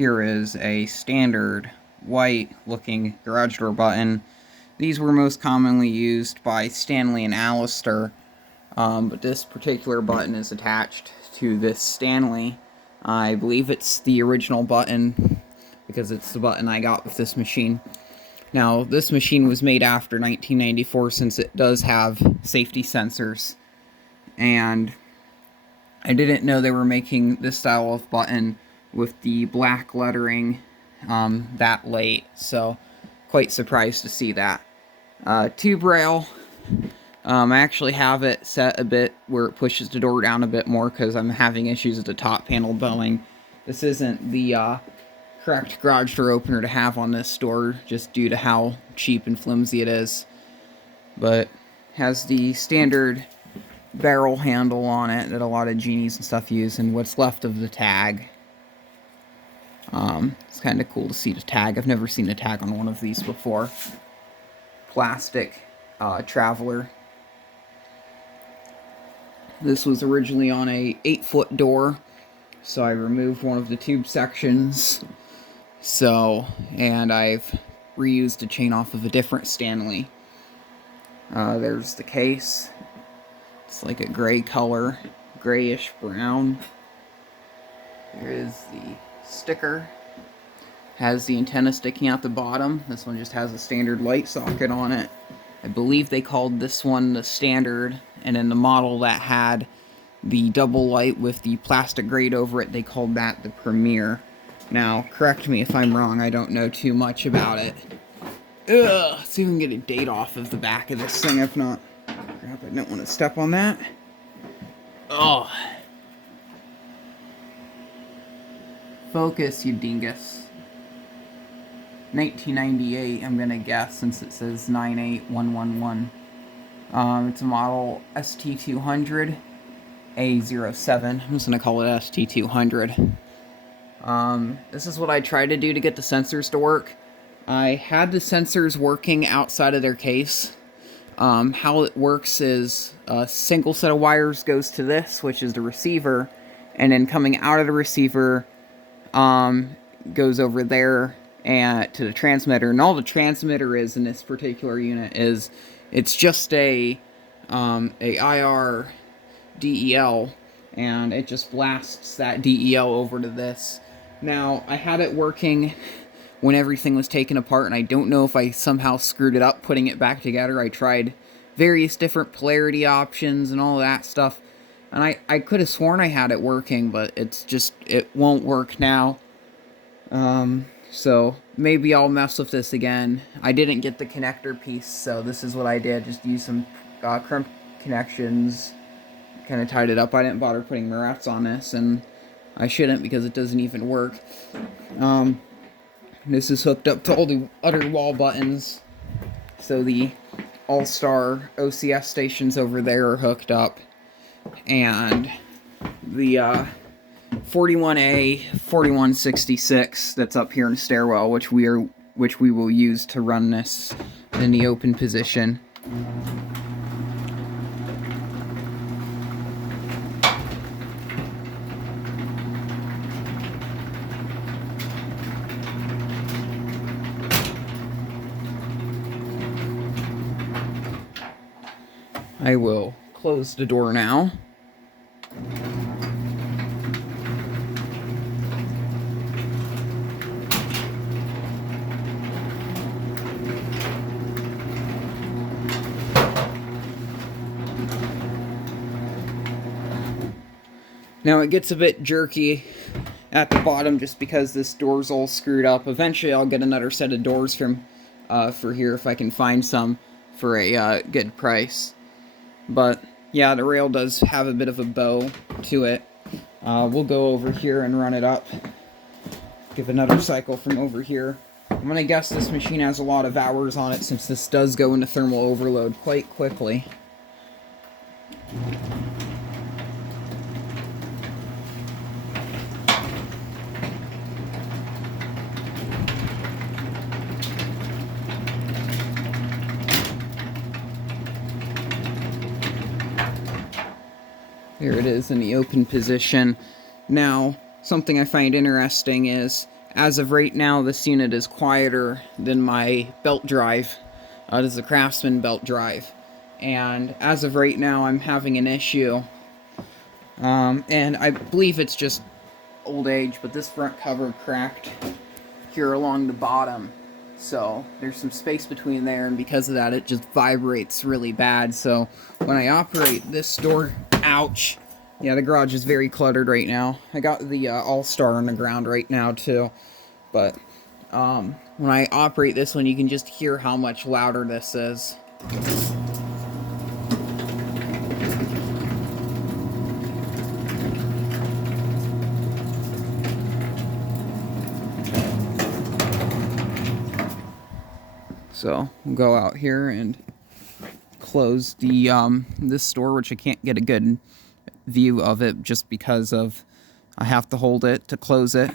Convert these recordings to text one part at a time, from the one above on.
Here is a standard white looking garage door button. These were most commonly used by Stanley and Alistair, but this particular button is attached to this Stanley. I believe it's the original button because it's the button I got with this machine. Now, this machine was made after 1994 since it does have safety sensors, and I didn't know they were making this style of button with the black lettering that late, so quite surprised to see that. Tube rail, I actually have it set a bit where it pushes the door down a bit more because I'm having issues with the top panel bowing. This isn't the correct garage door opener to have on this door just due to how cheap and flimsy it is, but has the standard barrel handle on it that a lot of genies and stuff use, and what's left of the tag. It's kind of cool to see the tag. I've never seen a tag on one of these before. Plastic traveler. This was originally on a 8-foot door, so I removed one of the tube sections. And I've reused a chain off of a different Stanley. There's the case. It's like a gray color, grayish brown. There is the sticker. Has the antenna sticking out the bottom. This one just has a standard light socket on it. I believe they called this one the Standard, and then the model that had the double light with the plastic grate over it, they called that the Premier. Now, correct me if I'm wrong, I don't know too much about it. Ugh, let's see if we can get a date off of the back of this thing. If not, crap, I don't want to step on that. Oh. Focus, you dingus. 1998, I'm gonna guess, since it says 98111. It's a model ST200 A07. I'm just gonna call it ST200. This is what I tried to do to get the sensors to work. I had the sensors working outside of their case. How it works is a single set of wires goes to this, which is the receiver, and then coming out of the receiver goes over there and to the transmitter. And all the transmitter is in this particular unit is it's just a IR DEL, and it just blasts that DEL over to this. Now, I had it working when everything was taken apart, and I don't know if I somehow screwed it up putting it back together. I tried various different polarity options and all that stuff, and I could have sworn I had it working, but it won't work now. So maybe I'll mess with this again. I didn't get the connector piece, so this is what I did. Just use some crimp connections, kind of tied it up. I didn't bother putting Moretz on this, and I shouldn't because it doesn't even work. This is hooked up to all the other wall buttons, so the All-Star OCS stations over there are hooked up, and the 41A 4166 that's up here in the stairwell, which we will use to run this in the open position. I will close the door now. Now it gets a bit jerky at the bottom just because this door's all screwed up. Eventually I'll get another set of doors from for here if I can find some for a good price. But yeah, the rail does have a bit of a bow to it. We'll go over here and run it up. Give another cycle from over here. I'm gonna guess this machine has a lot of hours on it since this does go into thermal overload quite quickly. There it is in the open position. Now, something I find interesting is As of right now, this unit is quieter than my belt drive. It is a Craftsman belt drive. And as of right now, I'm having an issue. And I believe it's just old age, but this front cover cracked here along the bottom. So there's some space between there, and because of that, it just vibrates really bad. So when I operate this door, ouch. Yeah, the garage is very cluttered right now. I got the All-Star on the ground right now, too. But when I operate this one, you can just hear how much louder this is. So we'll go out here and close the this door, which I can't get a good view of it just because of I have to hold it to close it.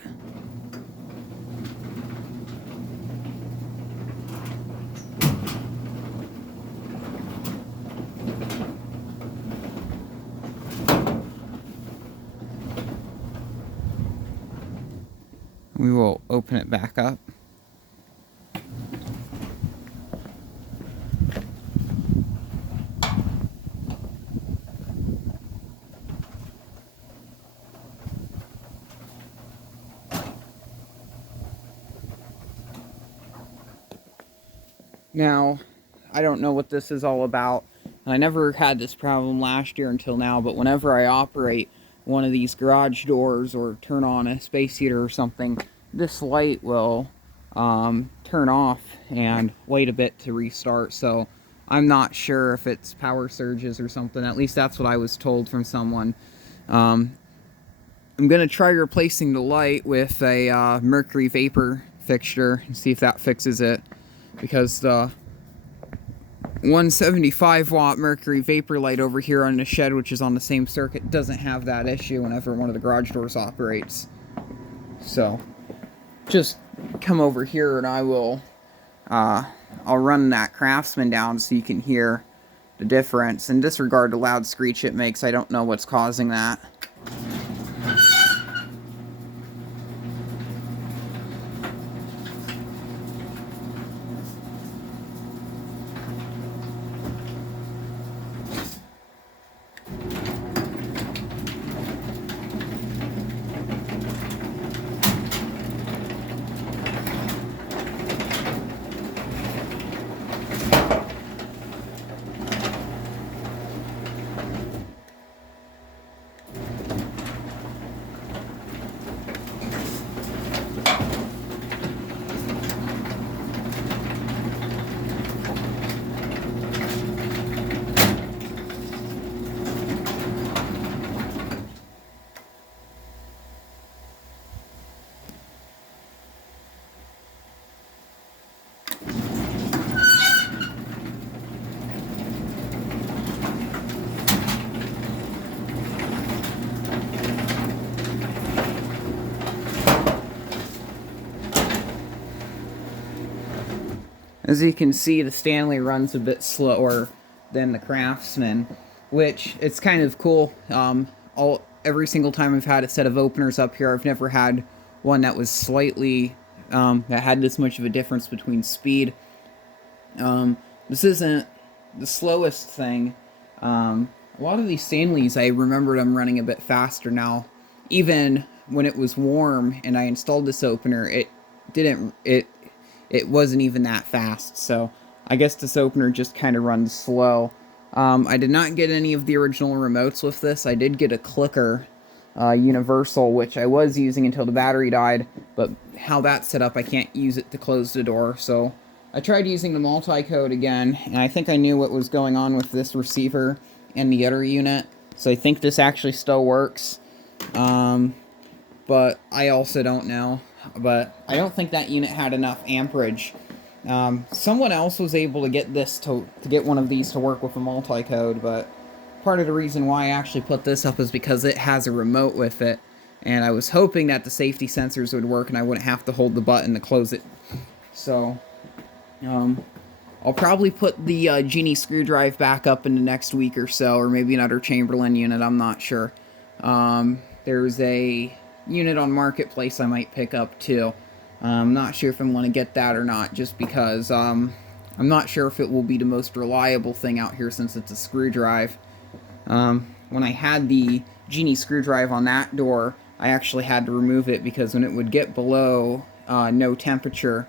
We will open it back up. Now, I don't know what this is all about. I never had this problem last year until now, but whenever I operate one of these garage doors or turn on a space heater or something, this light will turn off and wait a bit to restart. So I'm not sure if it's power surges or something. At least that's what I was told from someone. I'm going to try replacing the light with a mercury vapor fixture and see if that fixes it, because the 175 watt mercury vapor light over here on the shed, which is on the same circuit, doesn't have that issue whenever one of the garage doors operates. So just come over here and I will I'll run that Craftsman down so you can hear the difference. And disregard the loud screech it makes, I don't know what's causing that. As you can see, the Stanley runs a bit slower than the Craftsman, which it's kind of cool. Every single time I've had a set of openers up here, I've never had one that was slightly, that had this much of a difference between speed. This isn't the slowest thing. A lot of these Stanleys, I remembered I'm running a bit faster now. Even when it was warm and I installed this opener, it wasn't even that fast, so I guess this opener just kind of runs slow. I did not get any of the original remotes with this. I did get a clicker universal, which I was using until the battery died, but how that's set up, I can't use it to close the door. So I tried using the multi-code again, and I think I knew what was going on with this receiver and the other unit, so I think this actually still works. But I also don't know. But I don't think that unit had enough amperage. Someone else was able to get this to get one of these to work with a multi-code, but part of the reason why I actually put this up is because it has a remote with it, and I was hoping that the safety sensors would work and I wouldn't have to hold the button to close it. So, I'll probably put the Genie screw drive back up in the next week or so, or maybe another Chamberlain unit, I'm not sure. There's a unit on Marketplace I might pick up too. I'm not sure if I want to get that or not, just because I'm not sure if it will be the most reliable thing out here since it's a screw drive. When I had the Genie screw drive on that door, I actually had to remove it because when it would get below no temperature,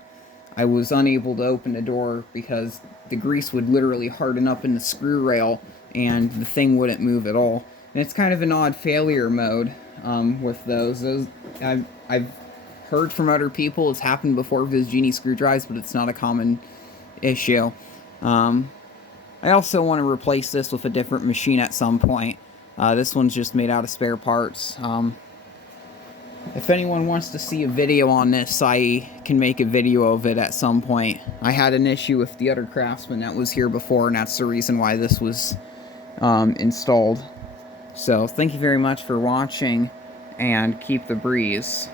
I was unable to open the door because the grease would literally harden up in the screw rail and the thing wouldn't move at all. And it's kind of an odd failure mode with those. I've heard from other people it's happened before with those Genie screw drives, but it's not a common issue. I also want to replace this with a different machine at some point. This one's just made out of spare parts. If anyone wants to see a video on this, I can make a video of it at some point. I had an issue with the other Craftsman that was here before, and that's the reason why this was installed. So, thank you very much for watching, and keep the breeze.